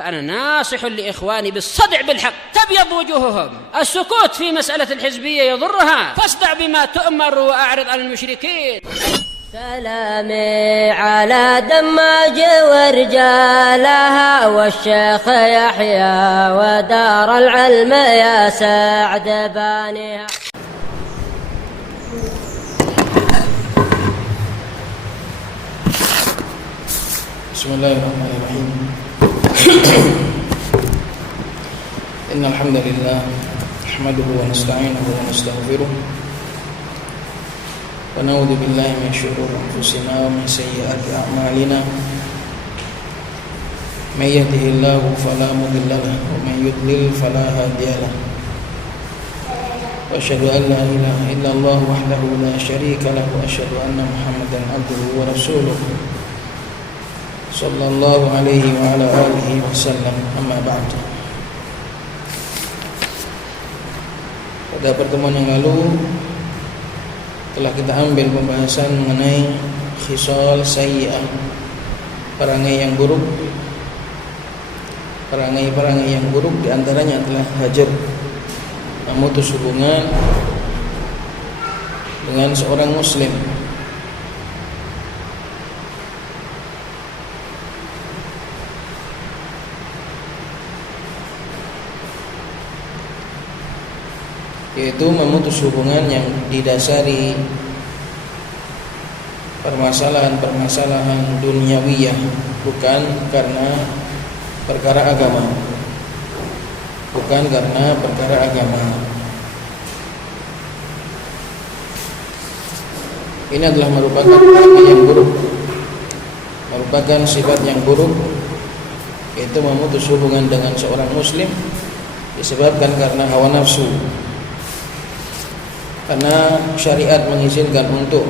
فأنا ناصح لإخواني بالصدع بالحق تبيض وجوههم. السكوت في مسألة الحزبية يضرها، فاصدع بما تؤمر وأعرض عن المشركين. سلامي على دماج ورجالها والشيخ يحيى ودار العلم يا سعد بانيها. بسم الله الرحمن الرحيم. إن الحمد لله نحمده ونستعينه ونستغفره ونعوذ بالله من شرور أنفسنا ومن سيئات أعمالنا. من يهده الله فلا مضل له ومن يضلل فلا هادي له. وأشهد أن لا إله إلا الله وحده لا شريك له وأشهد أن محمدا عبده ورسوله sallallahu alaihi wa ala alihi wasallam. Amma ba'd. Pada pertemuan yang lalu telah kita ambil pembahasan mengenai khisal sayyi'ah, perangai yang buruk. Perangai-perangai yang buruk diantaranya adalah hajar, memutus hubungan dengan seorang muslim. Yaitu memutus hubungan yang didasari permasalahan-permasalahan duniawiyah, bukan karena perkara agama. Bukan karena perkara agama. Ini adalah merupakan perangai yang buruk, merupakan sifat yang buruk, yaitu memutus hubungan dengan seorang muslim disebabkan karena hawa nafsu. Karena syariat mengizinkan untuk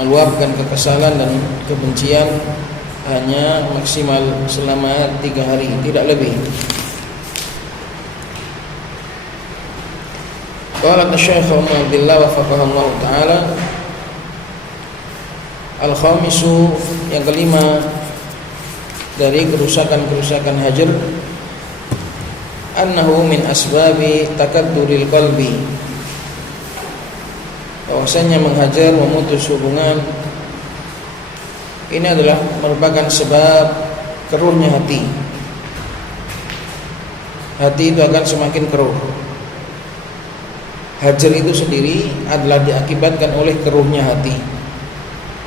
meluapkan kekesalan dan kebencian hanya maksimal selama 3 hari, tidak lebih. Qala Syekh Abdullah wafaqahu taala, al-khamisu, yang kelima dari kerusakan-kerusakan hajar, annahu min asbabi takadduril qalbi, bahwasanya menghajar, memutus hubungan ini adalah merupakan sebab keruhnya hati. Hati itu akan semakin keruh. Hajar itu sendiri adalah diakibatkan oleh keruhnya hati.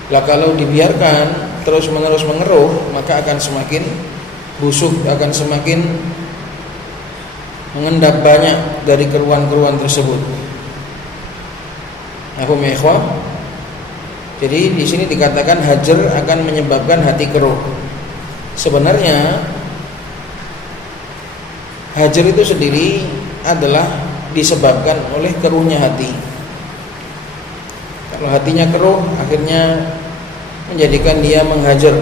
Lah kalau dibiarkan terus menerus mengeruh, maka akan semakin busuk, akan semakin mengendap banyak dari keruhan-keruhan tersebut. Aku ikhwah. Jadi di sini dikatakan hajar akan menyebabkan hati keruh. Sebenarnya hajar itu sendiri adalah disebabkan oleh keruhnya hati. Kalau hatinya keruh, akhirnya menjadikan dia menghajar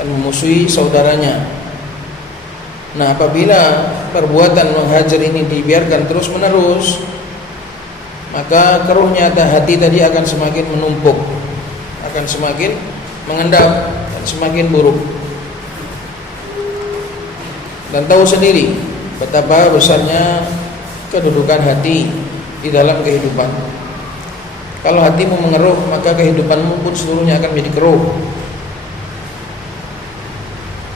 dan memusuhi saudaranya. Nah, apabila perbuatan menghajar ini dibiarkan terus menerus, maka keruhnya hati tadi akan semakin menumpuk, akan semakin mengendap dan semakin buruk. Dan tahu sendiri betapa besarnya kedudukan hati di dalam kehidupan. Kalau hatimu mengeruh, maka kehidupanmu pun seluruhnya akan menjadi keruh.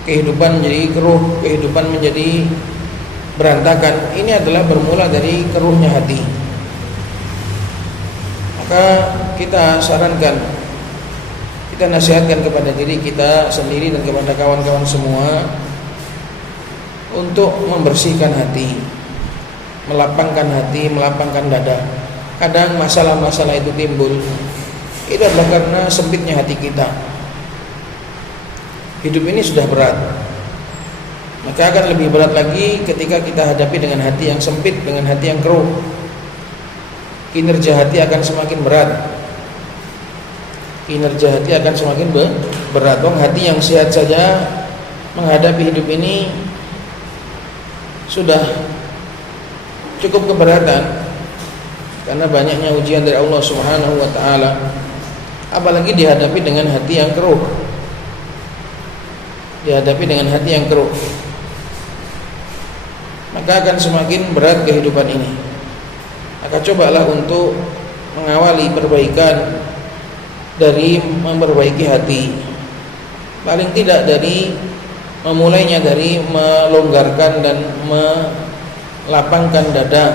Kehidupan menjadi keruh, kehidupan menjadi berantakan. Ini adalah bermula dari keruhnya hati. Maka kita sarankan, kita nasihatkan kepada diri kita sendiri dan kepada kawan-kawan semua untuk membersihkan hati, melapangkan hati, melapangkan dada. Kadang masalah-masalah itu timbul, itu adalah karena sempitnya hati kita. Hidup ini sudah berat, maka akan lebih berat lagi ketika kita hadapi dengan hati yang sempit, dengan hati yang keruh. Kinerja hati akan semakin berat. Kinerja hati akan semakin berat. Hati yang sehat saja menghadapi hidup ini sudah cukup keberatan karena banyaknya ujian dari Allah Subhanahu wa taala. Apalagi dihadapi dengan hati yang keruh. dihadapi dengan hati yang keruh, maka akan semakin berat kehidupan ini. Maka cobalah untuk mengawali perbaikan dari memperbaiki hati. Paling tidak dari memulainya dari melonggarkan dan melapangkan dada.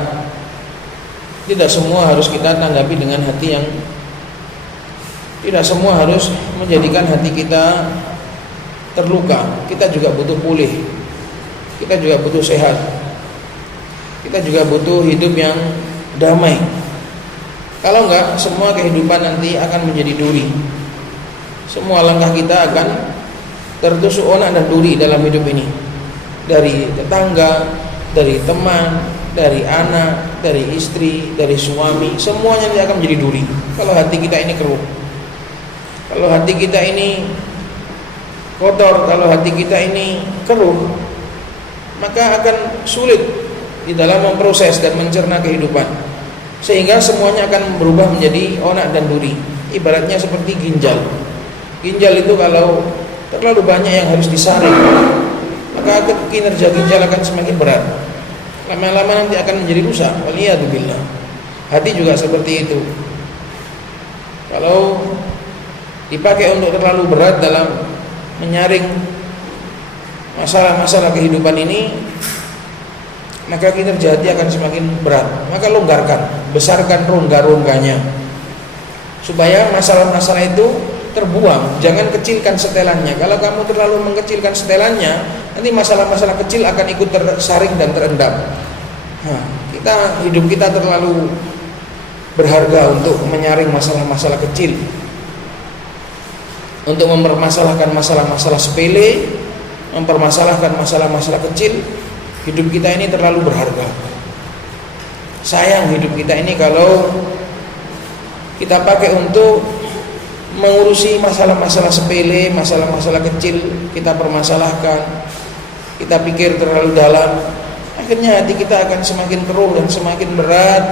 Tidak semua harus kita tanggapi dengan hati yang, tidak semua harus menjadikan hati kita terluka. Kita juga butuh pulih, kita juga butuh sehat, kita juga butuh hidup yang damai. Kalau enggak, semua kehidupan nanti akan menjadi duri. Semua langkah kita akan tertusuk onak dan duri dalam hidup ini. Dari tetangga, dari teman, dari anak, dari istri, dari suami, semuanya nanti akan menjadi duri kalau hati kita ini keruh. Kalau hati kita ini kotor, kalau hati kita ini keruh, maka akan sulit di dalam memproses dan mencerna kehidupan, sehingga semuanya akan berubah menjadi onak dan duri. Ibaratnya seperti ginjal. Ginjal itu kalau terlalu banyak yang harus disaring, maka kinerja ginjal akan semakin berat. Lama-lama nanti akan menjadi rusak. Waliyadzubillah. Hati juga seperti itu. Kalau dipakai untuk terlalu berat dalam menyaring masalah-masalah kehidupan ini, maka kinerja hati akan semakin berat. Maka longgarkan, besarkan rongga-rongganya, supaya masalah-masalah itu terbuang. Jangan kecilkan setelannya. Kalau kamu terlalu mengecilkan setelannya, nanti masalah-masalah kecil akan ikut tersaring dan terendam. Hidup kita terlalu berharga untuk menyaring masalah-masalah kecil, untuk mempermasalahkan masalah-masalah sepele, mempermasalahkan masalah-masalah kecil. Hidup kita ini terlalu berharga. Sayang hidup kita ini kalau kita pakai untuk mengurusi masalah-masalah sepele, masalah-masalah kecil kita permasalahkan, kita pikir terlalu dalam. Akhirnya hati kita akan semakin keruh dan semakin berat.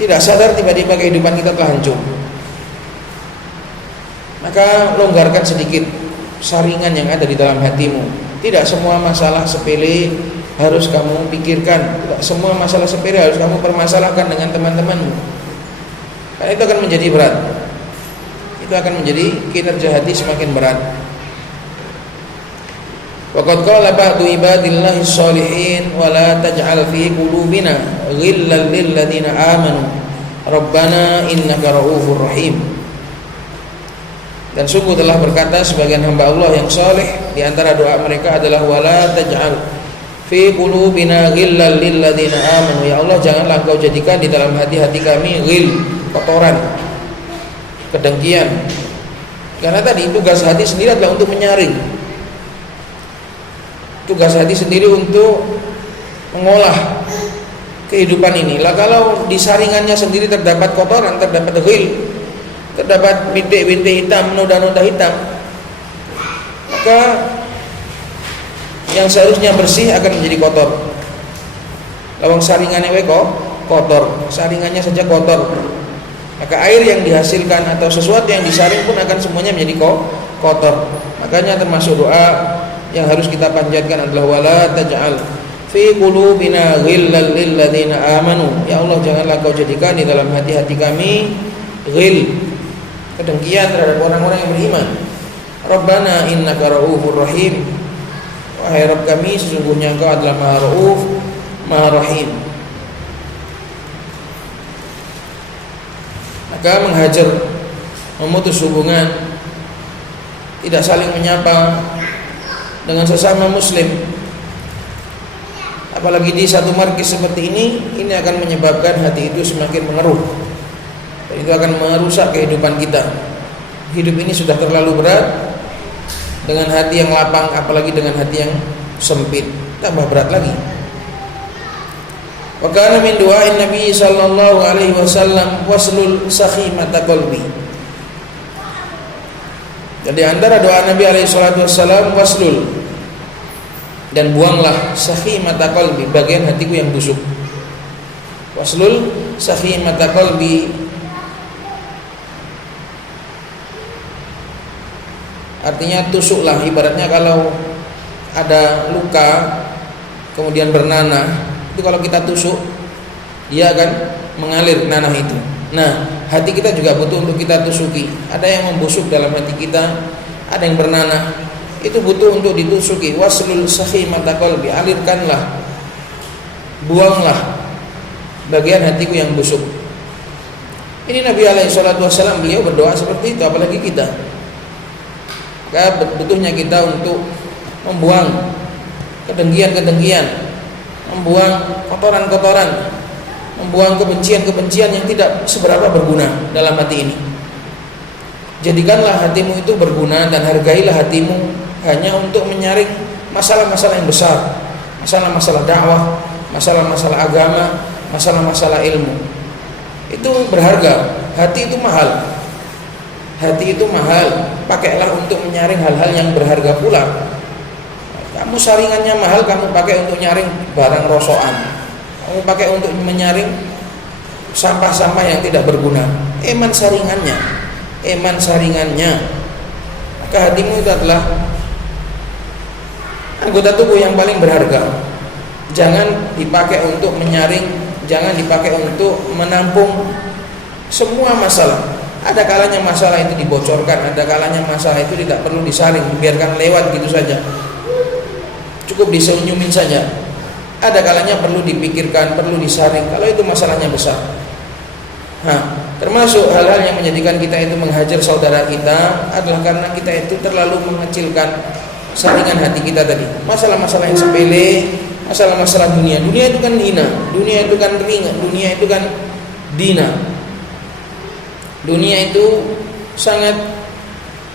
Tidak sadar tiba-tiba kehidupan kita telah hancur. Maka longgarkan sedikit saringan yang ada di dalam hatimu. Tidak semua masalah sepele harus kamu pikirkan. Tidak semua masalah sepele harus kamu permasalahkan dengan teman-temanmu. Karena itu akan menjadi berat. Itu akan menjadi kinerja hati semakin berat. Waqad qala ba'du ibadillahi sholihin wa la taj'al fi qulubina ghillan lil ladzina amanu rabbana innaka ra'ufur rahim. Dan sungguh telah berkata sebagian hamba Allah yang saleh, di antara doa mereka adalah wala taj'al fi qulubina ghillan lil ladzina amanu. Ya Allah, janganlah Engkau jadikan di dalam hati-hati kami ghil, kotoran, kedengkian. Karena tadi tugas hati sendiri adalah untuk menyaring. Tugas hati sendiri untuk mengolah kehidupan ini. Lah kalau di saringannya sendiri terdapat kotoran, terdapat ghil, terdapat bintik-bintik hitam, noda-noda hitam, maka yang seharusnya bersih akan menjadi kotor. Lawang saringannya kotor, saringannya saja kotor, maka air yang dihasilkan atau sesuatu yang disaring pun akan semuanya menjadi kotor. Makanya termasuk doa yang harus kita panjatkan adalah wala taj'al fi qulubina ghillan lil ladzina amanu. Ya Allah, janganlah Kau jadikan di dalam hati-hati kami ghil, kedengkian terhadap orang-orang yang beriman. Rabbana innaka ra'ufur rahim. Wahai Rabb kami, sesungguhnya Engkau adalah Maha Rauf, Maha Rahim. Maka menghajar, memutus hubungan, tidak saling menyapa dengan sesama muslim, apalagi di satu markis seperti ini akan menyebabkan hati itu semakin mengeruh. Dan itu akan merusak kehidupan kita. Hidup ini sudah terlalu berat. Dengan hati yang lapang, apalagi dengan hati yang sempit, tambah berat lagi. Wa kana min du'ain Nabi sallallahu alaihi wasallam waslul sakhimata qalbi. Jadi antara doa Nabi alaihi salatu wasallam waslul, dan buanglah sakhimata qalbi, bagian hatiku yang busuk. Waslul sakhimata qalbi, Artinya tusuklah, ibaratnya kalau ada luka kemudian bernanah, itu kalau kita tusuk dia akan mengalir nanah itu. Nah, hati kita juga butuh untuk kita tusuki. Ada yang membusuk dalam hati kita, ada yang bernanah, itu butuh untuk ditusuki. Waslul sakhimata qalbi, alirkanlah, buanglah bagian hatiku yang busuk. Ini Nabi alaihi salatu wasallam, beliau berdoa seperti itu, apalagi kita. Maka butuhnya kita untuk membuang kedengkian-kedengkian, membuang kotoran-kotoran, membuang kebencian-kebencian yang tidak seberapa berguna dalam hati ini. Jadikanlah hatimu itu berguna dan hargailah hatimu hanya untuk menyaring masalah-masalah yang besar, masalah-masalah dakwah, masalah-masalah agama, masalah-masalah ilmu. Itu berharga. Hati itu mahal. Hati itu mahal. Pakailah untuk menyaring hal-hal yang berharga pula. Kamu saringannya mahal, kamu pakai untuk nyaring barang rosokan, kamu pakai untuk menyaring sampah-sampah yang tidak berguna. Eman saringannya, eman saringannya. Maka hatimu itu adalah anggota tubuh yang paling berharga. Jangan dipakai untuk menyaring, jangan dipakai untuk menampung semua masalah. Ada kalanya masalah itu dibocorkan, ada kalanya masalah itu tidak perlu disaring, biarkan lewat gitu saja, cukup disenyumin saja. Ada kalanya perlu dipikirkan, perlu disaring kalau itu masalahnya besar. Nah, termasuk hal-hal yang menjadikan kita itu menghajar saudara kita adalah karena kita itu terlalu mengecilkan saringan hati kita tadi. Masalah-masalah yang sepele, masalah-masalah dunia. Dunia itu kan hina, dunia itu kan ringan, dunia itu kan dina. Dunia itu sangat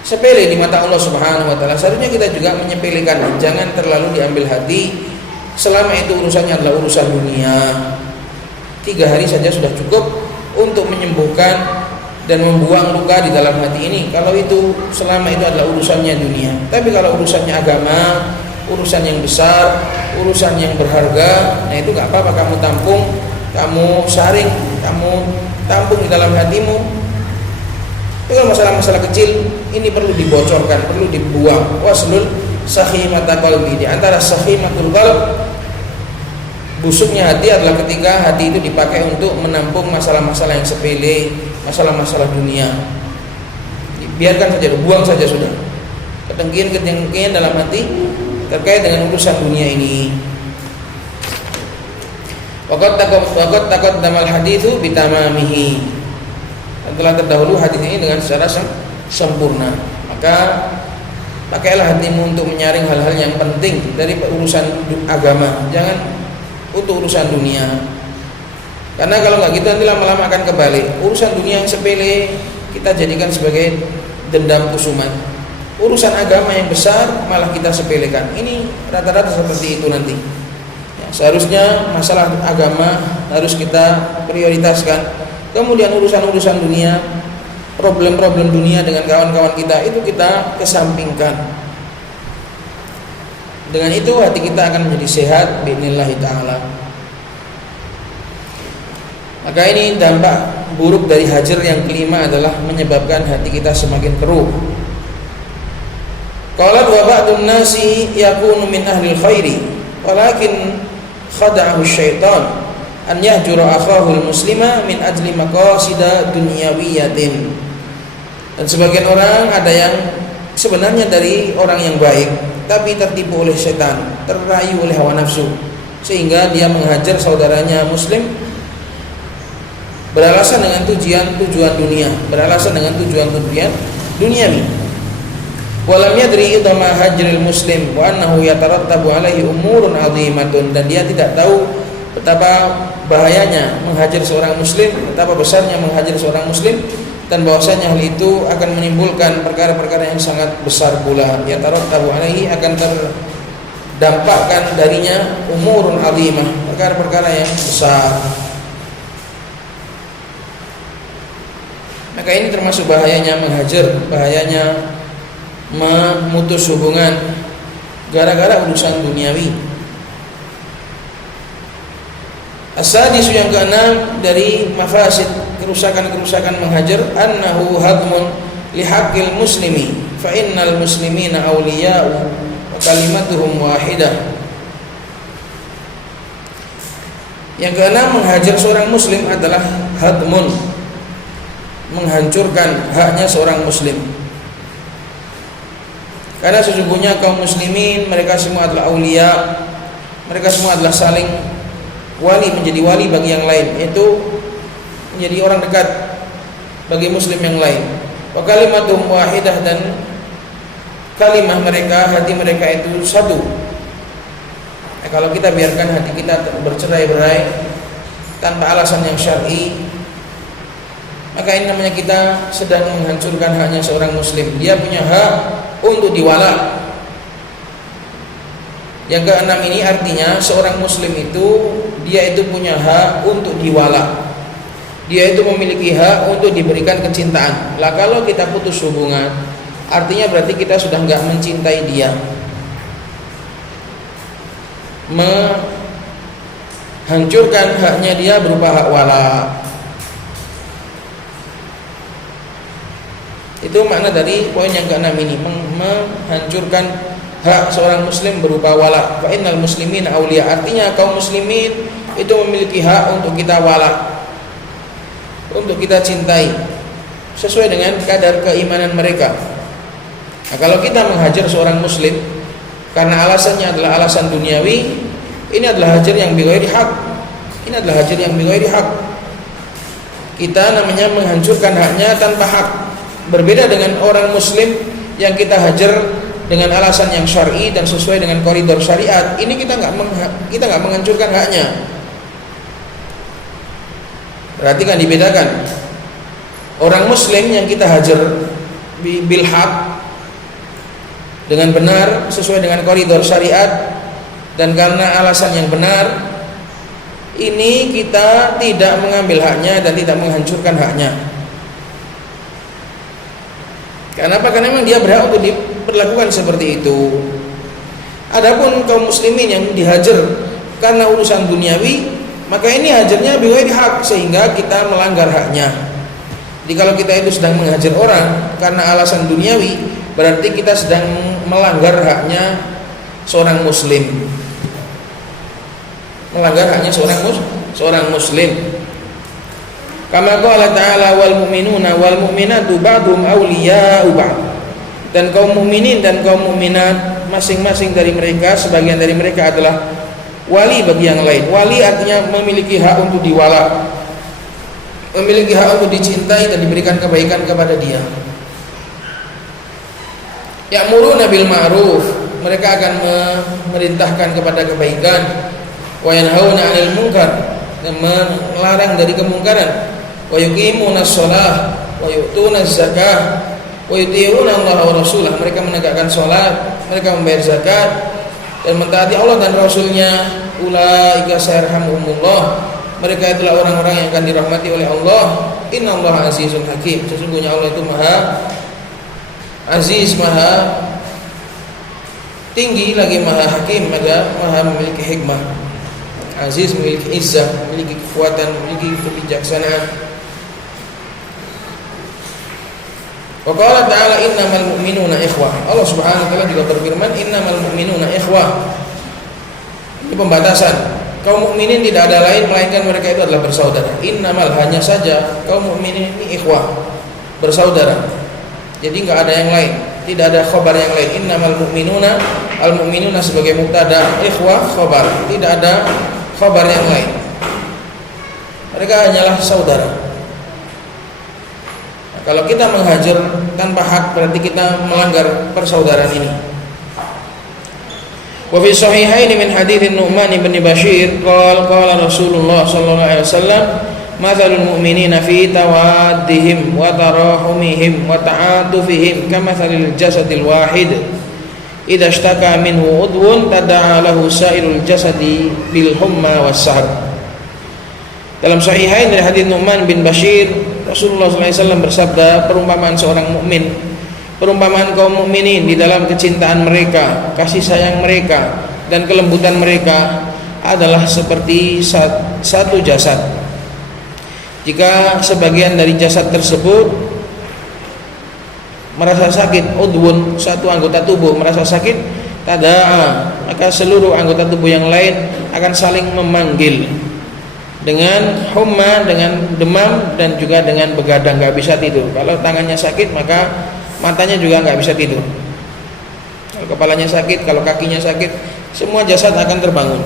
sepele di mata Allah Subhanahu wa taala. Seharusnya kita juga menyepelekan, jangan terlalu diambil hati selama itu urusannya adalah urusan dunia. 3 hari saja sudah cukup untuk menyembuhkan dan membuang luka di dalam hati ini, kalau itu selama itu adalah urusannya dunia. Tapi kalau urusannya agama, urusan yang besar, urusan yang berharga, nah itu gak apa-apa kamu tampung, kamu saring, kamu tampung di dalam hatimu. Tapi kalau masalah-masalah kecil ini perlu dibocorkan, perlu dibuang. Waslul sakhimata qalbi. Di antara sakhimatul qalb, busuknya hati adalah ketika hati itu dipakai untuk menampung masalah-masalah yang sepele, masalah-masalah dunia. Biarkan saja, buang saja sudah. Kedengkian-kedengkian dalam hati terkait dengan urusan dunia ini. Waqad taqaddamal haditsu bitamamihi. Telah terdahulu hadis ini dengan secara sempurna. Maka pakailah hatimu untuk menyaring hal-hal yang penting dari urusan agama, jangan untuk urusan dunia. Karena kalau nggak gitu nanti lama-lama akan kebalik. Urusan dunia yang sepele kita jadikan sebagai dendam kusuman. Urusan agama yang besar malah kita sepelekan. Ini rata-rata seperti itu nanti. Ya, seharusnya masalah agama harus kita prioritaskan. Kemudian urusan-urusan dunia, problem-problem dunia dengan kawan-kawan kita itu kita kesampingkan. Dengan itu hati kita akan menjadi sehat bi'idznillah ta'ala. Maka ini dampak buruk dari hajar yang kelima adalah menyebabkan hati kita semakin keruh. Qalat wa ba'dun nasi yakunu min ahli khairi walakin khada'ahu syaitan an yahjura akhahul muslima min ajli maqasida dunyawiyatin. Dan sebagian orang ada yang sebenarnya dari orang yang baik tapi tertipu oleh setan, terayu oleh hawa nafsu, sehingga dia menghajar saudaranya muslim beralasan dengan tujuan dunia, beralasan dengan tujuan duniawi. Walam yadri idama hajril muslim wa annahu yatarattabu alaihi umurun azimatun. Dan dia tidak tahu betapa bahayanya menghajar seorang muslim, betapa besarnya menghajar seorang muslim, dan bahwasanya hal itu akan menimbulkan perkara-perkara yang sangat besar pula. Yatarattabu alaihi, akan terdampakkan darinya umurun azimah, perkara-perkara yang besar. Maka ini termasuk bahayanya menghajar, bahayanya memutus hubungan gara-gara urusan duniawi. As-sadisu, yang keenam dari mafasid, kerusakan-kerusakan menghajar, annahu hadmun lihaqqil muslimi fa innal muslimina awliya'u wa kalimatuhum wahidah. Yang keenam, menghajar seorang muslim adalah hadmun, menghancurkan haknya seorang muslim. Karena sesungguhnya kaum muslimin mereka semua adalah aulia, mereka semua adalah saling wali, menjadi wali bagi yang lain, yaitu menjadi orang dekat bagi muslim yang lain. Wa kalimatuhum wahidah, dan kalimah mereka, hati mereka itu satu. Kalau kita biarkan hati kita bercerai-berai tanpa alasan yang syar'i, maka ini namanya kita sedang menghancurkan haknya seorang muslim. Dia punya hak untuk diwala. Yang keenam ini artinya seorang muslim itu, dia itu punya hak untuk diwala. Dia itu memiliki hak untuk diberikan kecintaan. Lah kalau kita putus hubungan, artinya berarti kita sudah enggak mencintai dia. Menghancurkan haknya dia berupa hak wala. Itu makna dari poin yang keenam ini, menghancurkan hak seorang muslim berupa wala. Fa innal muslimina auliya, artinya kaum muslimin itu memiliki hak untuk kita wala, untuk kita cintai sesuai dengan kadar keimanan mereka. Nah, kalau kita menghajar seorang muslim karena alasannya adalah alasan duniawi, ini adalah hajar yang bighairi haq. Ini adalah hajar yang bighairi haq. Kita namanya menghancurkan haknya tanpa hak. Berbeda dengan orang muslim yang kita hajar dengan alasan yang syar'i dan sesuai dengan koridor syariat. Ini kita nggak menghancurkan haknya. Perhatikan, dibedakan. Orang muslim yang kita hajar bil haq, dengan benar sesuai dengan koridor syariat dan karena alasan yang benar, ini kita tidak mengambil haknya dan tidak menghancurkan haknya. Kenapa? Karena memang dia berhak untuk diperlakukan seperti itu. Adapun kaum muslimin yang dihajar karena urusan duniawi, maka ini hajarnya bighairi haq, sehingga kita melanggar haknya. Jadi kalau kita itu sedang menghajar orang karena alasan duniawi, berarti kita sedang melanggar haknya seorang muslim. Melanggar haknya seorang muslim. Kama qala ta'ala wal mu'minuna wal mu'minatu ba'dhum awliya'u ba'd. Dan kaum mukminin dan kaum mukminat masing-masing dari mereka, sebagian dari mereka adalah wali bagi yang lain. Wali artinya memiliki hak untuk diwala, memiliki hak untuk dicintai dan diberikan kebaikan kepada dia. Ya'muruna bil ma'ruf, mereka akan memerintahkan kepada kebaikan. Wa yanhauna 'anil munkar, dan melarang dari kemungkaran. Wa yuqimuna shalah wa yu'tuna zakah wa yuti'una Allah wa rasulah, mereka menegakkan salat, mereka membayar zakat dan mentaati Allah dan Rasulnya. Ulaika sayarhamuhumullah, mereka itulah orang-orang yang akan dirahmati oleh Allah. Innallaha azizun hakim, sesungguhnya Allah itu maha aziz, maha tinggi, lagi maha hakim, maha memiliki hikmah. Aziz memiliki izzah, memiliki kekuatan, memiliki kebijaksanaan. Wa qala ta'ala innamal mu'minuna ikhwah. Allah Subhanahu wa taala juga berfirman innamal mu'minuna ikhwah. Ini pembatasan. Kaum mukminin tidak ada lain melainkan mereka itu adalah bersaudara. Innamal, hanya saja kaum mukminin ini ikhwah, bersaudara. Jadi enggak ada yang lain, tidak ada khabar yang lain. Innamal mu'minuna, al mu'minuna sebagai mubtada, ikhwah khabar, tidak ada khabar yang lain. Mereka hanyalah saudara. Nah, kalau kita menghajar tanpa hak, berarti kita melanggar persaudaraan ini. Wa fi sahihaini min hadits Nu'man bin Bashir qala Rasulullah sallallahu alaihi wasallam mathalul mu'minina fi tawaddihim wa tarahumihim wa ta'atufihim kamathalil jasadil wahid idza ishtaka minhu udwun tada'a lahu sa'irul jasadi bil humma was sahar. Dalam sahihain dari hadits Nu'man bin Bashir, Rasulullah sallallahu alaihi wasallam bersabda, perumpamaan seorang mukmin, perumpamaan kaum mukminin di dalam kecintaan mereka, kasih sayang mereka dan kelembutan mereka adalah seperti satu jasad. Jika sebagian dari jasad tersebut merasa sakit, udwun, satu anggota tubuh merasa sakit, tada'a, maka seluruh anggota tubuh yang lain akan saling memanggil dengan humma, dengan demam, dan juga dengan begadang, nggak bisa tidur. Kalau tangannya sakit maka matanya juga nggak bisa tidur. Kalau kepalanya sakit, kalau kakinya sakit, semua jasad akan terbangun.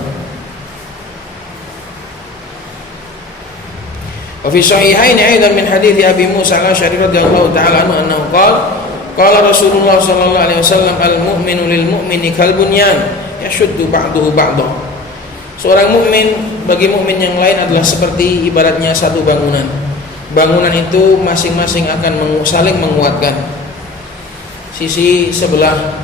Wa fi sahihaini aidan min hadithi Abi Musa al-Asy'ari radhiyallahu ta'ala anhu qala Rasulullah sallallahu alaihi wasallam al-mu'minu lil mu'mini kal bunyan yashuddu ba'duhu ba'dahu. Seorang mukmin bagi mukmin yang lain adalah seperti ibaratnya satu bangunan. Bangunan itu masing-masing akan saling menguatkan. Sisi sebelah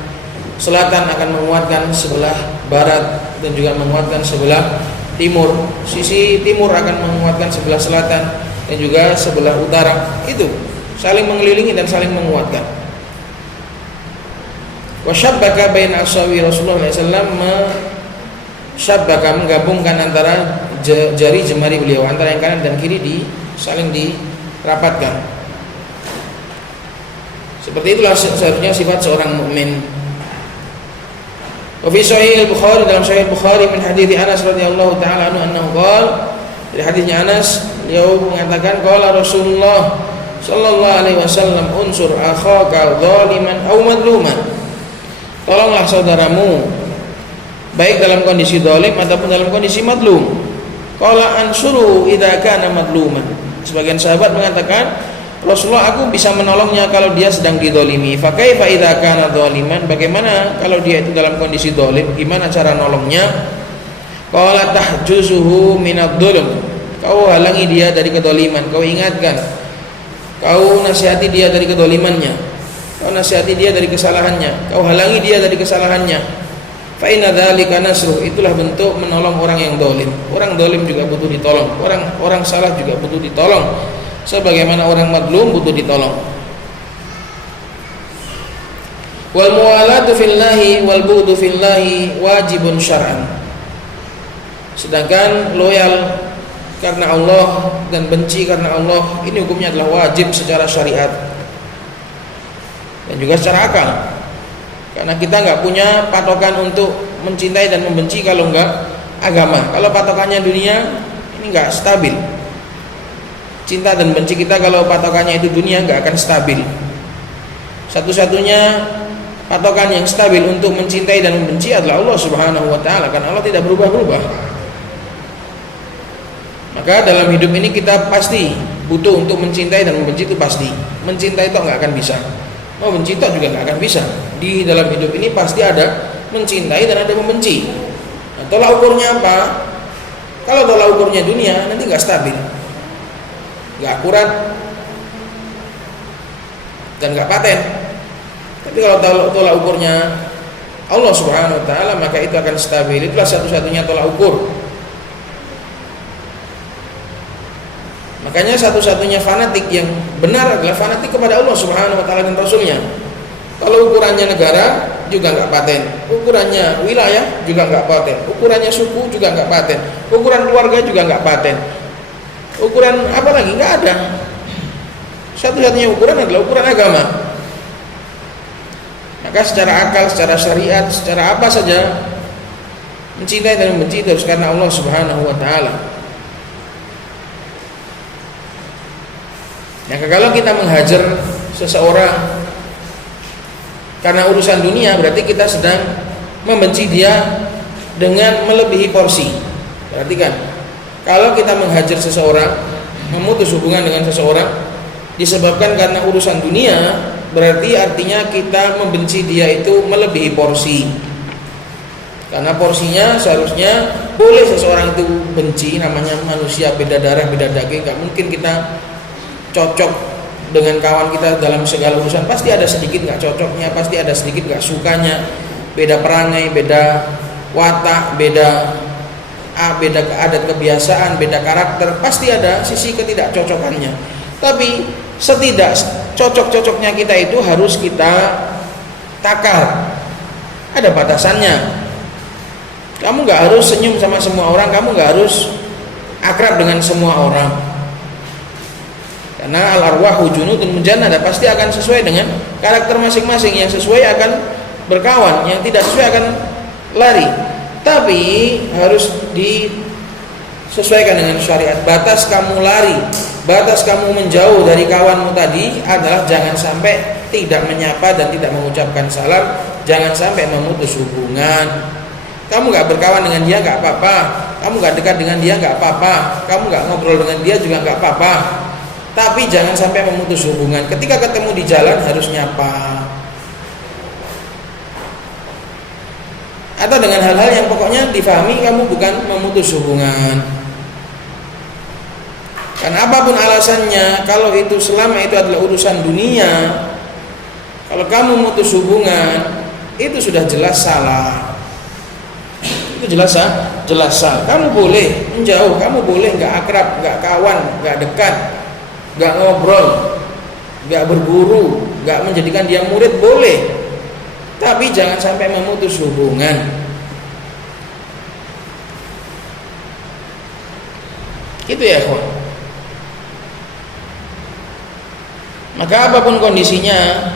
selatan akan menguatkan sebelah barat dan juga menguatkan sebelah timur. Sisi timur akan menguatkan sebelah selatan dan juga sebelah utara. Itu saling mengelilingi dan saling menguatkan. Wa syabbaka baina asawi Rasulullah sallallahu alaihi wasallam, syabbaka menggabungkan antara jari jemari beliau, antara yang kanan dan kiri saling dirapatkan. Seperti itulah seharusnya sifat seorang mukmin. Wa fi sahih al-Bukhari, dalam sahih al-Bukhari min hadits Anas radhiyallahu ta'ala anhu qala, dari hadisnya Anas beliau mengatakan qala Rasulullah sallallahu alaihi wasallam unsur akhaka zaliman aw madluman, tolonglah saudaramu baik dalam kondisi zalim ataupun dalam kondisi madlum. Qala ansuru idza kana madluman, sebagian sahabat mengatakan Rasulullah, aku bisa menolongnya kalau dia sedang dizalimi. Fa kaifa idza kana zaliman, bagaimana kalau dia itu dalam kondisi zalim, gimana cara nolongnya? Qala tahjuzuhu minadh-dhulm, kau halangi dia dari kedzaliman, kau ingatkan, kau nasihati dia dari kedzalimannya, kau nasihati dia dari kesalahannya, kau halangi dia dari kesalahannya. Fa inna dzalika nasruh, itulah bentuk menolong orang yang zalim. Orang zalim juga butuh ditolong, orang salah juga butuh ditolong, sebagaimana orang madlum butuh ditolong. Wal muwalatu fillahi wal bughdu fillahi wajibun syar'an. Sedangkan loyal karena Allah dan benci karena Allah, ini hukumnya adalah wajib secara syariat dan juga secara akal. Karena kita nggak punya patokan untuk mencintai dan membenci kalau nggak agama. Kalau patokannya dunia, ini nggak stabil. Cinta dan benci kita kalau patokannya itu dunia nggak akan stabil. Satu-satunya patokan yang stabil untuk mencintai dan membenci adalah Allah Subhanahu wa ta'ala, karena Allah tidak berubah-ubah. Maka dalam hidup ini kita pasti butuh untuk mencintai dan membenci, itu pasti. Mencintai itu nggak akan bisa, membenci itu juga nggak akan bisa. Di dalam hidup ini pasti ada mencintai dan ada membenci. Nah, tolak ukurnya apa? Kalau tolak ukurnya dunia, nanti nggak stabil, nggak akurat, dan nggak paten. Tapi kalau tolak ukurnya Allah Subhanahu wa ta'ala, maka itu akan stabil. Itulah satu-satunya tolak ukur. Makanya satu-satunya fanatik yang benar adalah fanatik kepada Allah Subhanahu wa ta'ala dan Rasulnya. Kalau ukurannya negara juga nggak paten, ukurannya wilayah juga nggak paten, ukurannya suku juga nggak paten, ukuran keluarga juga nggak paten, ukuran apa lagi, nggak ada. Satu-satunya ukuran adalah ukuran agama. Maka secara akal, secara syariat, secara apa saja, mencintai dan membenci itu harus karena Allah Subhanahu wa ta'ala. Nah, kalau kita menghajar seseorang karena urusan dunia, berarti kita sedang membenci dia dengan melebihi porsi. Perhatikan, kalau kita menghajar seseorang, memutus hubungan dengan seseorang disebabkan karena urusan dunia, berarti artinya kita membenci dia itu melebihi porsi. Karena porsinya seharusnya boleh seseorang itu benci, namanya manusia, beda darah, beda daging, gak mungkin kita cocok dengan kawan kita dalam segala urusan. Pasti ada sedikit gak cocoknya, pasti ada sedikit gak sukanya, beda perangai, beda watak, beda adat kebiasaan, beda karakter, pasti ada sisi ketidakcocokannya. Tapi setidak cocok-cocoknya kita itu harus kita takar, ada batasannya. Kamu gak harus senyum sama semua orang, kamu gak harus akrab dengan semua orang. Karena al-arwahu junudun mujannada, pasti akan sesuai dengan karakter masing-masing. Yang sesuai akan berkawan, yang tidak sesuai akan lari. Tapi harus disesuaikan dengan syariat. Batas kamu lari, batas kamu menjauh dari kawanmu tadi adalah jangan sampai tidak menyapa dan tidak mengucapkan salam, jangan sampai memutus hubungan. Kamu gak berkawan dengan dia gak apa-apa, kamu gak dekat dengan dia gak apa-apa, kamu gak ngobrol dengan dia juga gak apa-apa, tapi jangan sampai memutus hubungan. Ketika ketemu di jalan harus nyapa, atau dengan hal-hal yang pokoknya difahami kamu bukan memutus hubungan. Karena apapun alasannya, kalau itu selama itu adalah urusan dunia, kalau kamu memutus hubungan, itu sudah jelas salah. Itu jelas salah. Kamu boleh menjauh, kamu boleh nggak akrab, nggak kawan, nggak dekat, nggak ngobrol, nggak berguru, nggak menjadikan dia murid, boleh. Tapi jangan sampai memutus hubungan. Itu ya, kawan. Maka apapun kondisinya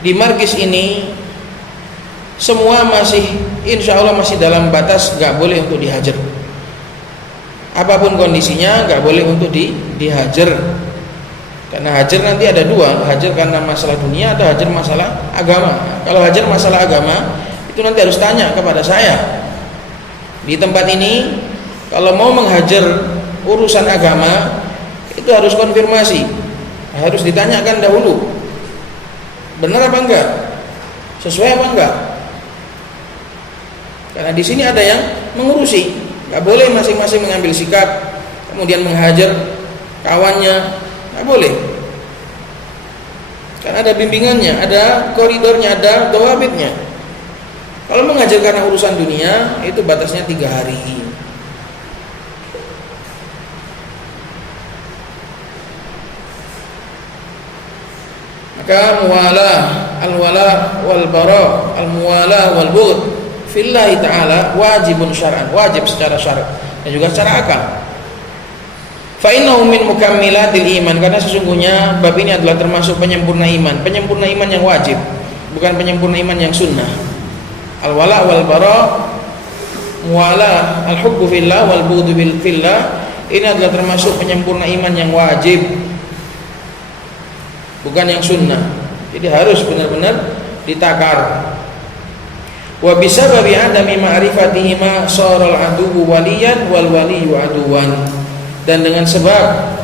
di markis ini, semua masih insya Allah masih dalam batas gak boleh untuk dihajar. Apapun kondisinya gak boleh untuk dihajar. Karena hajar nanti ada dua, hajar karena masalah dunia atau hajar masalah agama. Kalau hajar masalah agama, itu nanti harus tanya kepada saya. Di tempat ini, kalau mau menghajar urusan agama, itu harus konfirmasi, harus ditanyakan dahulu, benar apa enggak, sesuai apa enggak. Karena di sini ada yang mengurusi, nggak boleh masing-masing mengambil sikap kemudian menghajar kawannya. Nggak boleh, karena ada bimbingannya, ada koridornya, ada dawabitnya. Kalau mengajar karena urusan dunia, itu batasnya 3 hari. Maka muwalah, al-wala wal bara, al-muwalah wal bughd fillahi ta'ala wajibun syar'an, wajib secara syara' dan juga secara akal. Fa innahu min mukammilatil iman, karena sesungguhnya bab ini adalah termasuk penyempurna iman yang wajib, bukan penyempurna iman yang sunnah. Al-wala wal bara, muwala, al-hubbu fillah wal bughdu fillah, ini adalah termasuk penyempurna iman yang wajib, bukan yang sunnah. Jadi harus benar-benar ditakar. Wa bisababi adami ma'rifatihima saral aduwwu waliyan wal waliyyu aduwan, dan dengan sebab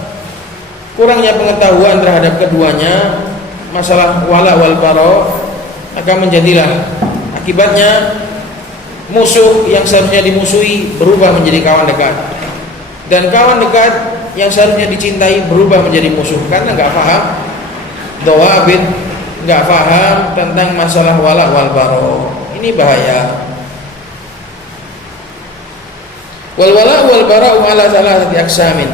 kurangnya pengetahuan terhadap keduanya, masalah wala wal bara, maka menjadilah akibatnya musuh yang seharusnya dimusuhi berubah menjadi kawan dekat, dan kawan dekat yang seharusnya dicintai berubah menjadi musuh karena nggak paham dawabit, nggak paham tentang masalah wala wal bara. Ini bahaya. Wal wala wal bara ala thalathati aqsamin.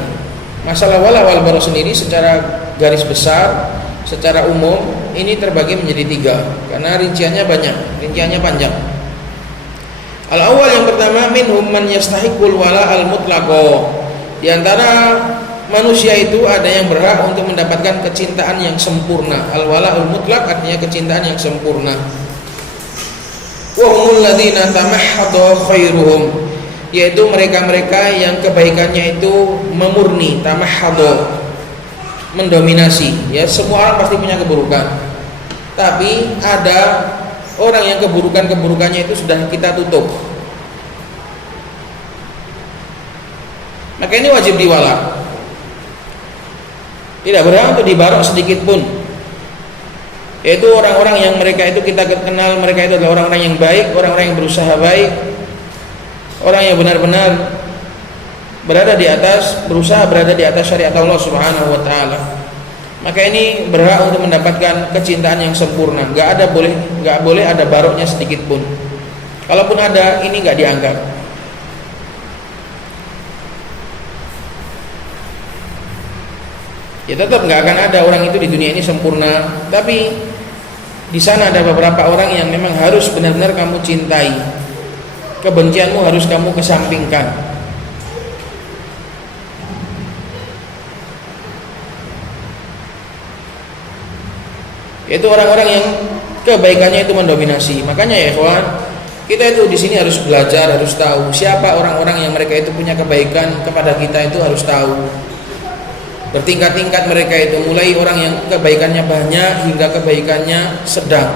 Masalah wala wal bara sendiri secara garis besar, secara umum ini terbagi menjadi 3 karena rinciannya banyak, rinciannya panjang. Al-awwal, yang pertama, minhum man yastahiqul wala al-mutlaqo. Di antara manusia itu ada yang berhak untuk mendapatkan kecintaan yang sempurna. Al-wala al-mutlaq artinya kecintaan yang sempurna. Wa humul ladzina tamahhada khairuhum, yaitu mereka-mereka yang kebaikannya itu memurni, tamahhada, mendominasi. Ya, semua orang pasti punya keburukan, tapi ada orang yang keburukannya itu sudah kita tutup. Maka ini wajib diwala. Tidak berhak untuk dibarok sedikit pun. Yaitu orang-orang yang mereka itu kita kenal, mereka itu adalah orang-orang yang baik, orang-orang yang berusaha baik, orang yang benar-benar berusaha berada di atas syariat Allah Subhanahu wa taala. Maka ini berhak untuk mendapatkan kecintaan yang sempurna. Enggak boleh ada baroknya sedikit pun. Kalaupun ada, ini enggak dianggap. Ya tetap enggak akan ada orang itu di dunia ini sempurna, tapi di sana ada beberapa orang yang memang harus benar-benar kamu cintai. Kebencianmu harus kamu kesampingkan. Yaitu orang-orang yang kebaikannya itu mendominasi. Makanya ya ikhwan, kita itu di sini harus belajar, harus tahu siapa orang-orang yang mereka itu punya kebaikan kepada kita, itu harus tahu. Bertingkat-tingkat mereka itu, mulai orang yang kebaikannya banyak hingga kebaikannya sedang.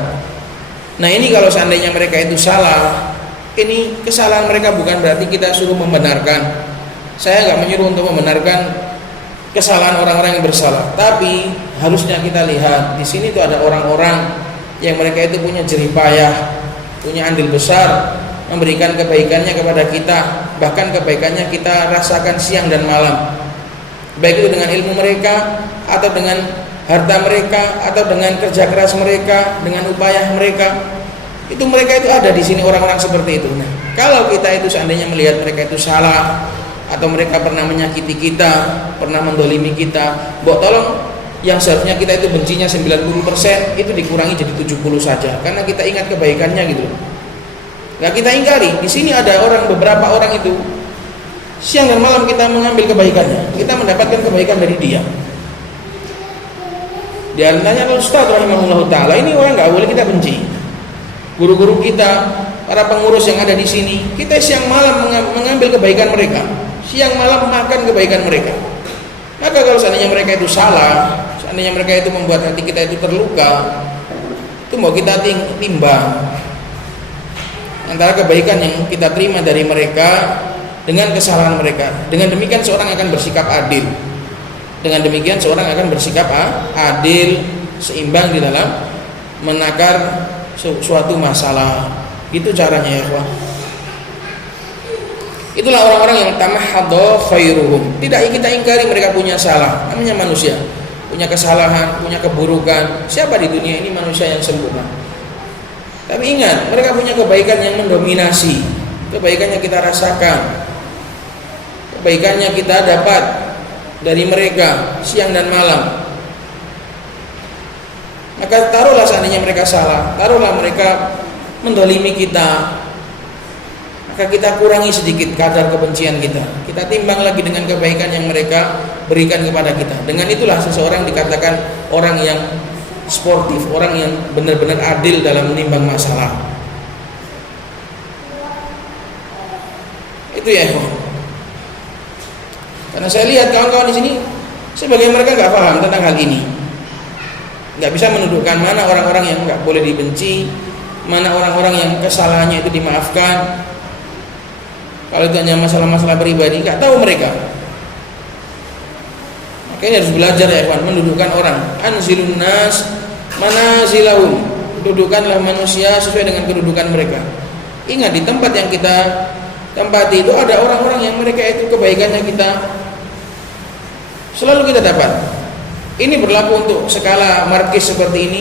Nah ini kalau seandainya mereka itu salah, ini kesalahan mereka bukan berarti kita suruh membenarkan. Saya nggak menyuruh untuk membenarkan kesalahan orang-orang yang bersalah, tapi harusnya kita lihat di sini tuh ada orang-orang yang mereka itu punya jerih payah, punya andil besar memberikan kebaikannya kepada kita, bahkan kebaikannya kita rasakan siang dan malam, baik itu dengan ilmu mereka atau dengan harta mereka atau dengan kerja keras mereka, dengan upaya mereka. Itu mereka itu ada di sini orang-orang seperti itu. Nah, kalau kita itu seandainya melihat mereka itu salah atau mereka pernah menyakiti kita, pernah mendolimi kita, tolong yang seharusnya kita itu bencinya 90% itu dikurangi jadi 70 saja, karena kita ingat kebaikannya gitu. Nggak kita ingkari. Di sini ada beberapa orang itu siang dan malam kita mengambil kebaikannya, kita mendapatkan kebaikan dari dia. Di antaranya Ustaz rahimahullah taala, ini orang nggak boleh kita benci. Guru-guru kita, para pengurus yang ada di sini, kita siang malam mengambil kebaikan mereka, siang malam makan kebaikan mereka. Maka kalau seandainya mereka itu salah, seandainya mereka itu membuat hati kita itu terluka, itu mau kita timbang antara kebaikan yang kita terima dari mereka dengan kesalahan mereka. Dengan demikian seorang akan bersikap adil. Dengan demikian seorang akan bersikap adil, seimbang di dalam menakar suatu masalah. Itu caranya ya kawan. Itulah orang-orang yang tamahhadha khairuhum. Tidak kita ingkari mereka punya salah, namanya manusia, punya kesalahan, punya keburukan. Siapa di dunia ini manusia yang sempurna? Tapi ingat, mereka punya kebaikan yang mendominasi. Kebaikannya kita rasakan, kebaikannya kita dapat dari mereka siang dan malam. Maka taruhlah seandainya mereka salah, taruhlah mereka mendolimi kita, maka kita kurangi sedikit kadar kebencian kita. Kita timbang lagi dengan kebaikan yang mereka berikan kepada kita. Dengan itulah seseorang dikatakan orang yang sportif, orang yang benar-benar adil dalam menimbang masalah. Itu ya. Karena saya lihat kawan-kawan di sini, sebagian mereka nggak paham tentang hal ini, nggak bisa menundukkan mana orang-orang yang nggak boleh dibenci, mana orang-orang yang kesalahannya itu dimaafkan. Kalau itu hanya masalah-masalah pribadi, nggak tahu mereka. Makanya harus belajar ya kawan, mendudukkan orang. Anzilun nas manazilahum, dudukanlah manusia sesuai dengan kedudukan mereka. Ingat, di tempat yang kita tempati itu ada orang-orang yang mereka itu kebaikannya kita selalu kita dapat. Ini berlaku untuk skala markis seperti ini,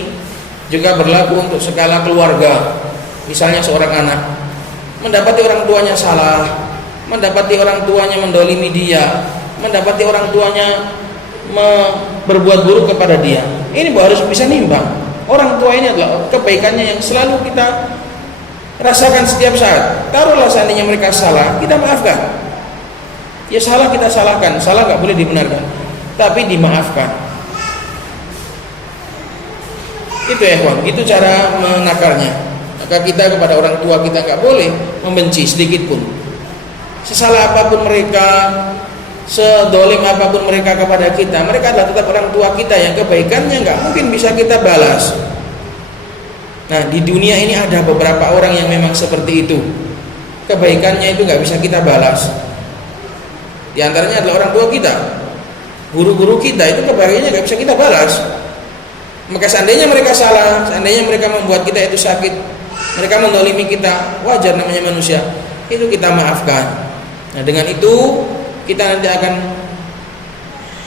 juga berlaku untuk skala keluarga. Misalnya seorang anak mendapati orang tuanya salah, mendapati orang tuanya mendolimi dia, mendapati orang tuanya berbuat buruk kepada dia. Ini harus bisa nimbang. Orang tua ini adalah kebaikannya yang selalu kita rasakan setiap saat. Taruhlah seandainya mereka salah, kita maafkan. Ya salah kita salahkan, salah nggak boleh dibenarkan, tapi dimaafkan. Itu ya kawan, itu cara menakarnya. Maka kita kepada orang tua kita nggak boleh membenci sedikit pun. Sesalah apapun mereka, sedolim apapun mereka kepada kita, mereka adalah tetap orang tua kita yang kebaikannya nggak mungkin bisa kita balas. Nah, di dunia ini ada beberapa orang yang memang seperti itu, kebaikannya itu nggak bisa kita balas. Di antaranya adalah orang tua kita, guru-guru kita, itu kebaikannya nggak bisa kita balas. Maka seandainya mereka salah, seandainya mereka membuat kita itu sakit, mereka mendolimi kita, wajar namanya manusia, itu kita maafkan. Nah, dengan itu kita nanti akan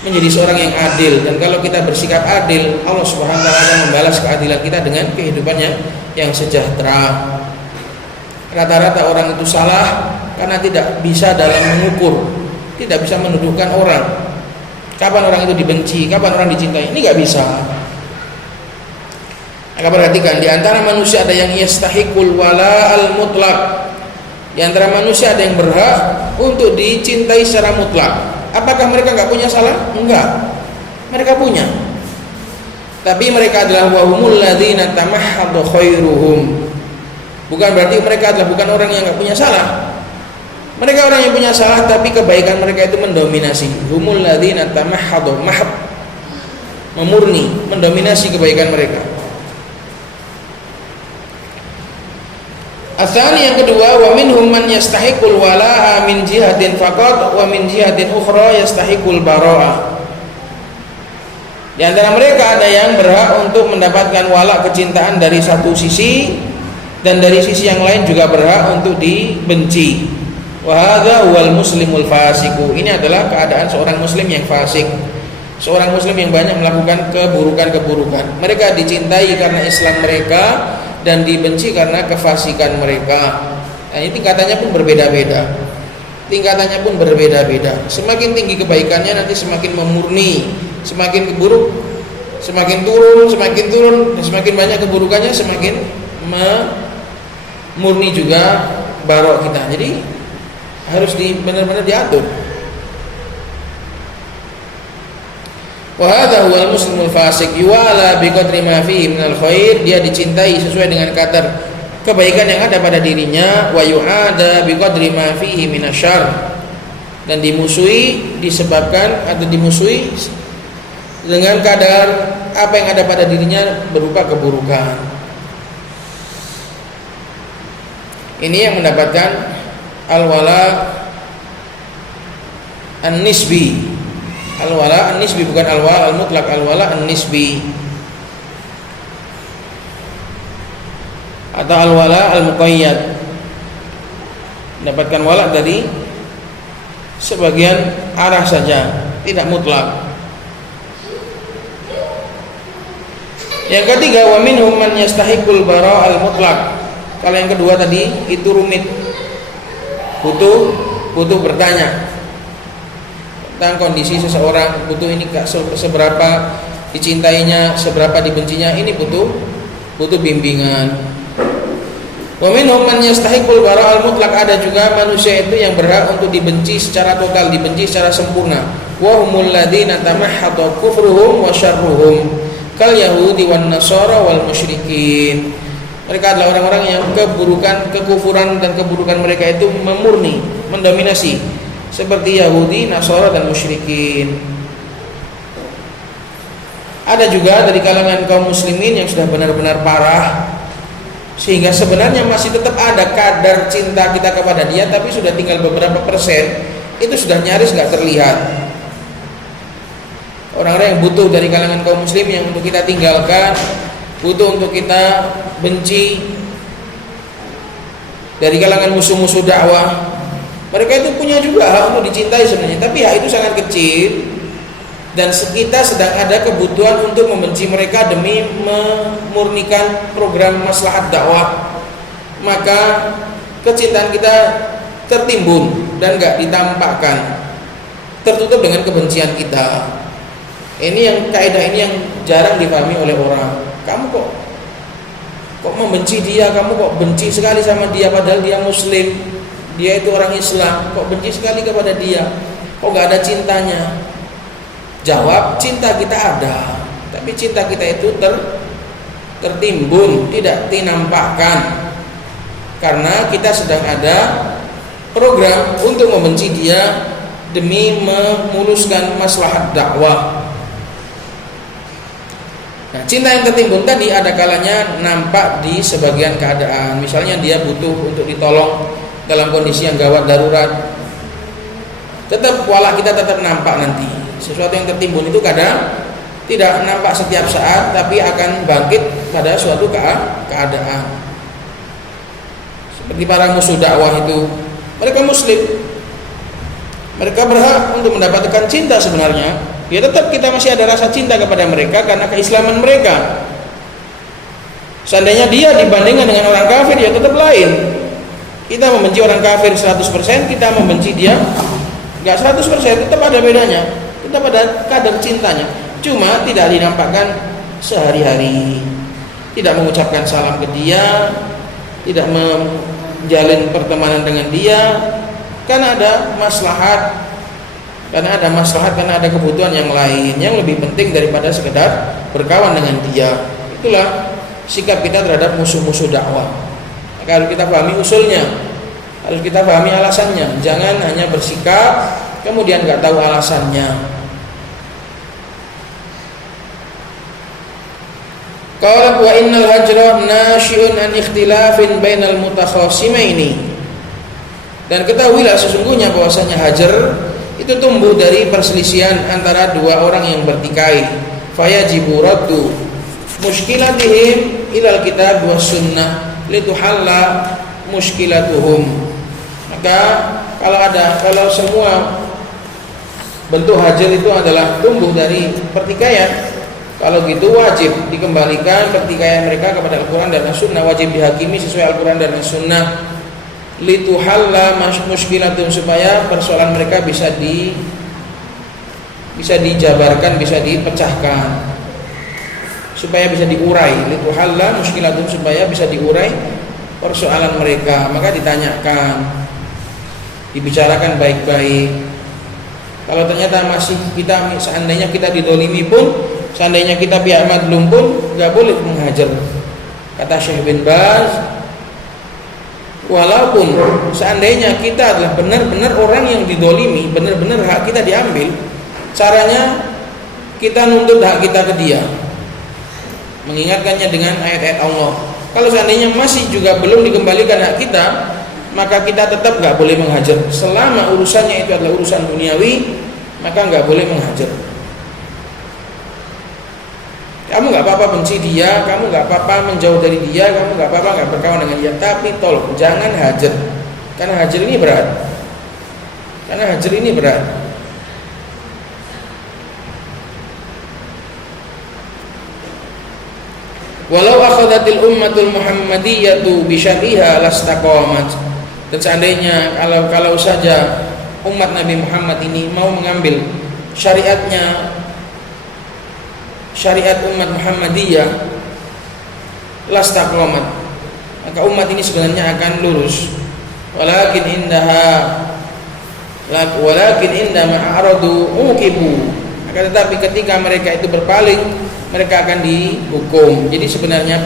menjadi seorang yang adil, dan kalau kita bersikap adil, Allah Subhanahu wa taala akan membalas keadilan kita dengan kehidupan yang sejahtera. Rata-rata orang itu salah karena tidak bisa dalam mengukur, tidak bisa menuduhkan orang. Kapan orang itu dibenci, kapan orang dicintai, ini nggak bisa. Maka perhatikan, di antara manusia ada yang yastahiqul wala al mutlaq. Di antara manusia ada yang berhak untuk dicintai secara mutlak. Apakah mereka nggak punya salah? Enggak, mereka punya. Tapi mereka adalah wahumul ladzina tamahhadu khairuhum. Bukan berarti mereka adalah bukan orang yang enggak punya salah. Mereka orang yang punya salah tapi kebaikan mereka itu mendominasi. Humul ladzina tamahhadu, mahab, memurni, mendominasi kebaikan mereka. Asal yang kedua, wa minhum man yastahiqul wala'a min jihatin faqat wa min jihatin ukhra yastahiqul bara'ah. Di antara mereka ada yang berhak untuk mendapatkan wala, kecintaan dari satu sisi, dan dari sisi yang lain juga berhak untuk dibenci. Wa hadza huwal muslimul fasiku. Ini adalah keadaan seorang muslim yang fasik. Seorang muslim yang banyak melakukan keburukan-keburukan. Mereka dicintai karena Islam mereka dan dibenci karena kefasikan mereka. Nah, ini tingkatannya pun berbeda-beda. Tingkatannya pun berbeda-beda. Semakin tinggi kebaikannya nanti semakin memurni, semakin buruk, semakin turun, dan semakin banyak keburukannya semakin memurni juga barok kita. Jadi harus benar-benar diatur. Wa hadza huwal muslimul fasik yuwala biqadri ma fihi minal khair. Dia dicintai sesuai dengan kadar kebaikan yang ada pada dirinya, wa yu'ada biqadri ma fihi minasyarr. Dan dimusuhi disebabkan atau dimusuhi dengan kadar apa yang ada pada dirinya berupa keburukan. Ini yang mendapatkan al-wala an-nisbi. Al-wala an-nisbi, bukan al-wala al-mutlaq, al-wala an-nisbi atau al-wala al-muqayyad. Mendapatkan wala dari sebagian arah saja, tidak mutlak. Yang ketiga, wa minhum man yastahiqul bara' al-mutlaq. Kalau yang kedua tadi itu rumit, butuh bertanya tentang kondisi seseorang, butuh ini seberapa dicintainya, seberapa dibencinya. Ini butuh bimbingan. Wa minhum man yastahiqul bara' al-mutlaq. Ada juga manusia itu yang berhak untuk dibenci secara total, dibenci secara sempurna. Wa humul ladzina tamahhadu kufruhum wa syarruhum kal yahudi wan nasara wal musyrikin. Mereka adalah orang-orang yang kekufuran dan keburukan mereka itu memurni, mendominasi, seperti Yahudi, Nasara dan musyrikin. Ada juga dari kalangan kaum muslimin yang sudah benar-benar parah, sehingga sebenarnya masih tetap ada kadar cinta kita kepada dia, tapi sudah tinggal beberapa persen, itu sudah nyaris nggak terlihat. Orang-orang yang butuh dari kalangan kaum muslim yang untuk kita tinggalkan, butuh untuk kita benci, dari kalangan musuh-musuh dakwah. Mereka itu punya juga hak untuk dicintai sebenarnya, tapi hak itu sangat kecil, dan kita sedang ada kebutuhan untuk membenci mereka demi memurnikan program maslahat dakwah. Maka kecintaan kita tertimbun dan gak ditampakkan, tertutup dengan kebencian kita. Ini yang kaidah ini yang jarang dipahami oleh orang. Kamu kok membenci dia, kamu kok benci sekali sama dia, padahal dia muslim, dia itu orang Islam, kok benci sekali kepada dia, kok gak ada cintanya? Jawab, cinta kita ada, tapi cinta kita itu tertimbun, tidak dinampakkan, karena kita sedang ada program untuk membenci dia demi memuluskan maslahat dakwah. Nah, cinta yang tertimbun tadi ada kalanya nampak di sebagian keadaan. Misalnya dia butuh untuk ditolong dalam kondisi yang gawat darurat, tetap wala kita tetap nampak nanti. Sesuatu yang tertimbun itu kadang tidak nampak setiap saat, tapi akan bangkit pada suatu keadaan. Seperti para musuh dakwah itu, mereka muslim, mereka berhak untuk mendapatkan cinta sebenarnya. Ya tetap kita masih ada rasa cinta kepada mereka karena keislaman mereka. Seandainya dia dibandingkan dengan orang kafir, ya tetap lain. Kita membenci orang kafir 100%, kita membenci dia enggak 100%, tetap ada bedanya. Tetap ada kadar cintanya. Cuma tidak dinampakkan sehari-hari. Tidak mengucapkan salam ke dia, tidak menjalin pertemanan dengan dia, karena ada maslahat karena ada maslahat, karena ada kebutuhan yang lain yang lebih penting daripada sekedar berkawan dengan dia. Itulah sikap kita terhadap musuh-musuh dakwah. Maka harus kita pahami usulnya, harus kita pahami alasannya. Jangan hanya bersikap kemudian nggak tahu alasannya. Qalat wa innal hajra nasyi'un an ikhtilafin bainal mutakhasimaini. Dan ketahuilah sesungguhnya bahwasanya hajar itu tumbuh dari perselisihan antara dua orang yang bertikai. Fayajibu raddu mushkilatihim ilal kitab was sunnah lituhalla mushkilatuhum. Maka kalau semua bentuk hajar itu adalah tumbuh dari pertikaian, kalau gitu wajib dikembalikan pertikaian mereka kepada Al-Quran dan As-Sunnah, wajib dihakimi sesuai Al-Quran dan As-Sunnah. Lituhalla mushkilatun, supaya persoalan mereka bisa dijabarkan, bisa dipecahkan, supaya bisa diurai. Lituhalla mushkilatun, supaya bisa diurai persoalan mereka. Maka ditanyakan, dibicarakan baik-baik. Kalau ternyata masih seandainya kita didolimi pun, seandainya kita pihak madlum pun, nggak boleh menghajar. Kata Syekh bin Baz, walaupun seandainya kita adalah benar-benar orang yang didolimi, benar-benar hak kita diambil, caranya kita nuntut hak kita ke dia, mengingatkannya dengan ayat-ayat Allah. Kalau seandainya masih juga belum dikembalikan hak kita, maka kita tetap nggak boleh menghajar. Selama urusannya itu adalah urusan duniawi, maka nggak boleh menghajar. Kamu nggak apa-apa benci dia, kamu nggak apa-apa menjauh dari dia, kamu nggak apa-apa nggak berkawan dengan dia, tapi tolong jangan hajar, karena hajar ini berat. Karena hajar ini berat. Walau akhadatil ummatul muhammadiyatu bi syar'iha lastaqamat. Dan seandainya kalau saja umat Nabi Muhammad ini mau mengambil syariatnya, syariat umat Muhammadiyah, lastaqamat, maka umat ini sebenarnya akan lurus. Walakin indama aradu uqibu. Akan tetapi ketika mereka itu berpaling, mereka akan dihukum. Jadi sebenarnya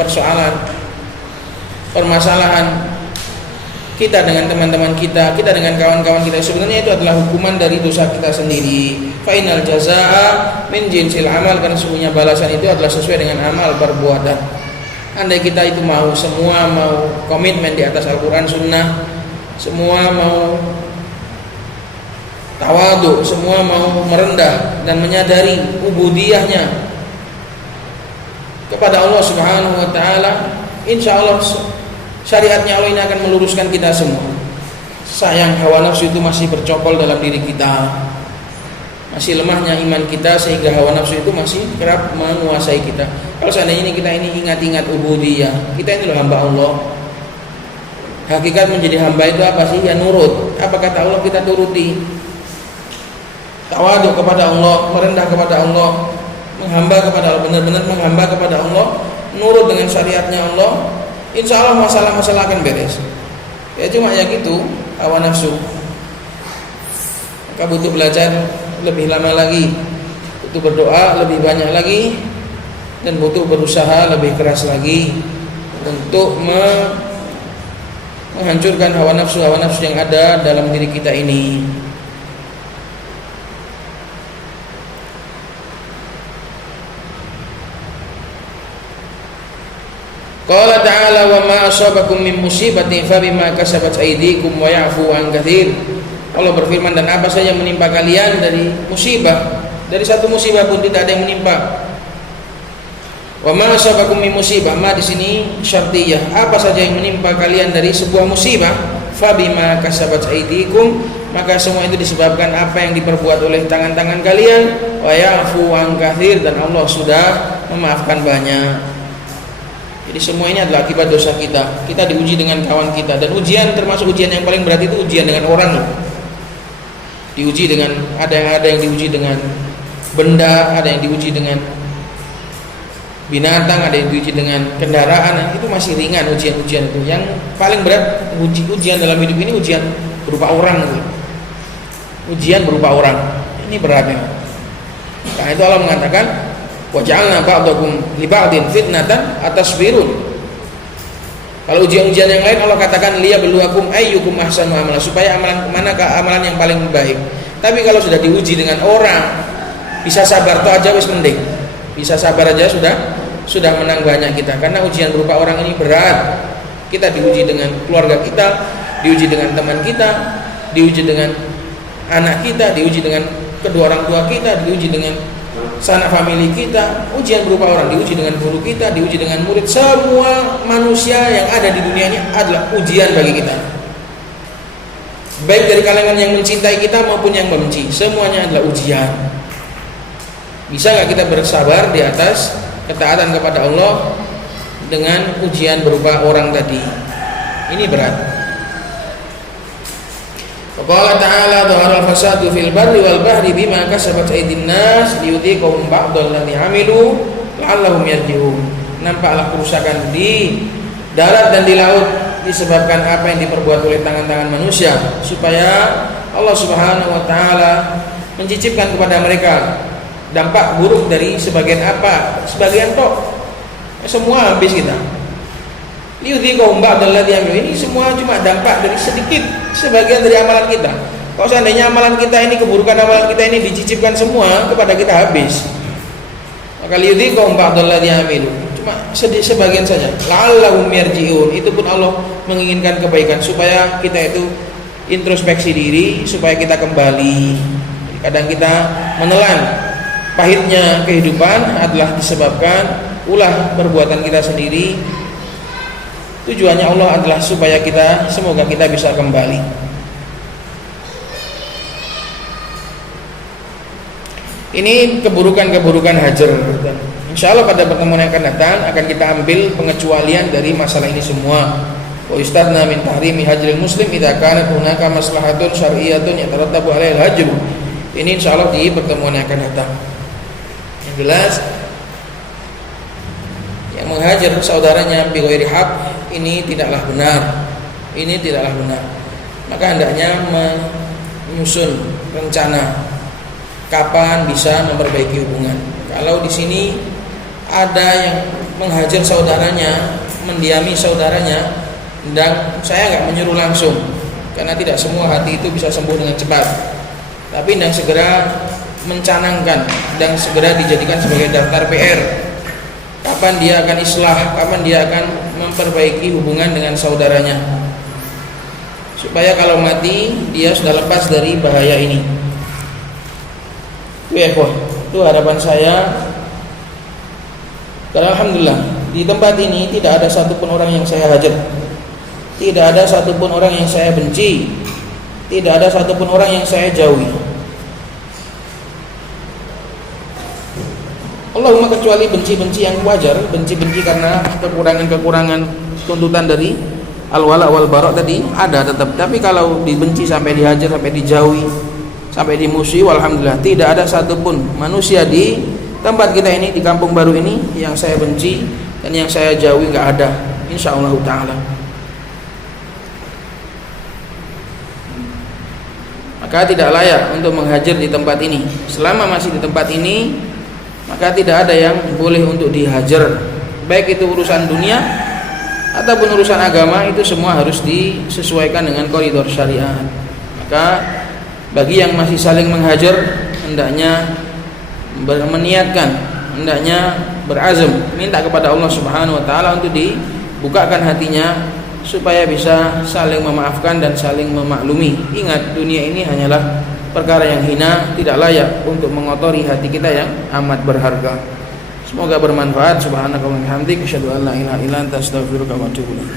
permasalahan kita dengan teman-teman kita dengan kawan-kawan kita, sebenarnya itu adalah hukuman dari dosa kita sendiri. Fainal jazaa min jinsil amal, karena sesungguhnya balasan itu adalah sesuai dengan amal perbuatan. Andai kita itu semua mau komitmen di atas Al-Quran Sunnah, semua mau tawadhu, semua mau merendah dan menyadari ubudiyahnya kepada Allah Subhanahu wa taala, insyaallah syariatnya Allah ini akan meluruskan kita semua. Sayang hawa nafsu itu masih bercokol dalam diri kita, masih lemahnya iman kita sehingga hawa nafsu itu masih kerap menguasai kita. Kalau seandainya kita ini ingat-ingat ubudiyah, kita ini loh hamba Allah. Hakikat menjadi hamba itu apa sih? Ya nurut. Apa kata Allah kita turuti. Tawadhu kepada Allah, merendah kepada Allah, menghamba kepada Allah, benar-benar menghamba kepada Allah, nurut dengan syariatnya Allah. Insya Allah masalah-masalah akan beres. Ya cuma ya gitu, hawa nafsu. Maka butuh belajar lebih lama lagi, butuh berdoa lebih banyak lagi, dan butuh berusaha lebih keras lagi untuk menghancurkan hawa nafsu yang ada dalam diri kita ini. Qala ta'ala wa ma asabakum min musibatin fa bima kasabat aydikum wa ya'fu an katsir. Allah berfirman, dan apa saja menimpa kalian dari musibah, dari satu musibah pun tidak ada yang menimpa. Wa ma asabakum min musibah, ma di sini syartiyah, apa saja yang menimpa kalian dari sebuah musibah, fa bima kasabat aydikum, maka semua itu disebabkan apa yang diperbuat oleh tangan-tangan kalian, wa ya'fu an katsir, dan Allah sudah memaafkan banyak. Jadi semua ini adalah akibat dosa kita. Kita diuji dengan kawan kita, dan ujian termasuk ujian yang paling berat itu ujian dengan orang. Diuji dengan ada yang diuji dengan benda, ada yang diuji dengan binatang, ada yang diuji dengan kendaraan. Itu masih ringan ujian-ujian itu. Yang paling berat ujian dalam hidup ini ujian berupa orang. Ujian berupa orang. Ini beratnya. Karena itu Allah mengatakan wa ja'alna ba'dakum li ba'din fitnatan atasbirun. Kalau ujian-ujian yang lain Allah katakan liyabluwakum ayyukum ahsanu amala, supaya manakah amalan yang paling baik. Tapi kalau sudah diuji dengan orang, bisa sabar tuh aja wis mending. Bisa sabar aja sudah menang banyak kita. Karena ujian berupa orang ini berat. Kita diuji dengan keluarga kita, diuji dengan teman kita, diuji dengan anak kita, diuji dengan kedua orang tua kita, diuji dengan sanak famili kita. Ujian berupa orang, diuji dengan guru kita, diuji dengan murid. Semua manusia yang ada di dunia ini adalah ujian bagi kita, baik dari kalangan yang mencintai kita maupun yang membenci. Semuanya adalah ujian. Bisa gak kita bersabar di atas ketaatan kepada Allah dengan ujian berupa orang tadi? Ini berat. Qala ta'ala dhaharal fasadu fil barri wal bahri bima kasabat aydin nas liyudhiqahum ba'dal ladzi 'amilu la'allahum yarji'un. Nampaklah kerusakan di darat dan di laut disebabkan apa yang diperbuat oleh tangan-tangan manusia, supaya Allah Subhanahu wa taala mencicipkan kepada mereka dampak buruk dari sebagian apa? Sebagian tok. Semua habis kita. Liyudhiqahum ba'dal ladzi 'amilu, ini semua cuma dampak dari sedikit sebagian dari amalan kita. Kalau seandainya amalan kita ini, keburukan amalan kita ini dicicipkan semua kepada kita, habis. Maka liyudhiqahum ba'dal ladzi 'amilu, cuma sebagian saja. La'allahum yarji'un, itu pun Allah menginginkan kebaikan supaya kita itu introspeksi diri, supaya kita kembali. Kadang kita menelan pahitnya kehidupan adalah disebabkan ulah perbuatan kita sendiri. Tujuannya Allah adalah supaya kita, semoga kita bisa kembali. Ini keburukan-keburukan hajar. Insya Allah pada pertemuan yang akan datang akan kita ambil pengecualian dari masalah ini semua. Wa istadna min tahrimi hajril muslim idza kanat hunaka maslahatun syar'iyyatun yatarattabu 'alaiha al-hajr. Ini insya Allah di pertemuan yang akan datang. Yang jelas, yang menghajar saudaranya bi ghairi haq ini tidaklah benar. Ini tidaklah benar. Maka hendaknya menyusun rencana kapan bisa memperbaiki hubungan. Kalau di sini ada yang menghajar saudaranya, mendiami saudaranya, dan saya nggak menyuruh langsung, karena tidak semua hati itu bisa sembuh dengan cepat. Tapi yang segera mencanangkan dan segera dijadikan sebagai daftar PR. Kapan dia akan islah, kapan dia akan memperbaiki hubungan dengan saudaranya, supaya kalau mati dia sudah lepas dari bahaya ini. Itu harapan saya. Karena alhamdulillah di tempat ini tidak ada satupun orang yang saya hajar, tidak ada satupun orang yang saya benci, tidak ada satupun orang yang saya jauhi. Allahumma kecuali benci-benci yang wajar, benci-benci karena kekurangan-kekurangan tuntutan dari al-wala wal bara tadi ada tetap. Tapi kalau dibenci sampai dihajar, sampai dijauhi, sampai dimusuhi, alhamdulillah tidak ada satupun manusia di tempat kita ini, di kampung baru ini yang saya benci dan yang saya jauhi, nggak ada, insyaallah taala. Maka tidak layak untuk menghajar di tempat ini. Selama masih di tempat ini, maka tidak ada yang boleh untuk dihajar, baik itu urusan dunia ataupun urusan agama, itu semua harus disesuaikan dengan koridor syariat. Maka bagi yang masih saling menghajar, hendaknya meniatkan, hendaknya berazam, minta kepada Allah Subhanahu wa taala untuk dibukakan hatinya supaya bisa saling memaafkan dan saling memaklumi. Ingat, dunia ini hanyalah perkara yang hina, tidak layak untuk mengotori hati kita yang amat berharga. Semoga bermanfaat. Subhanakallahumma wa bihamdika asyhadu an la ilaha illa anta astaghfiruka wa atubu ilaik.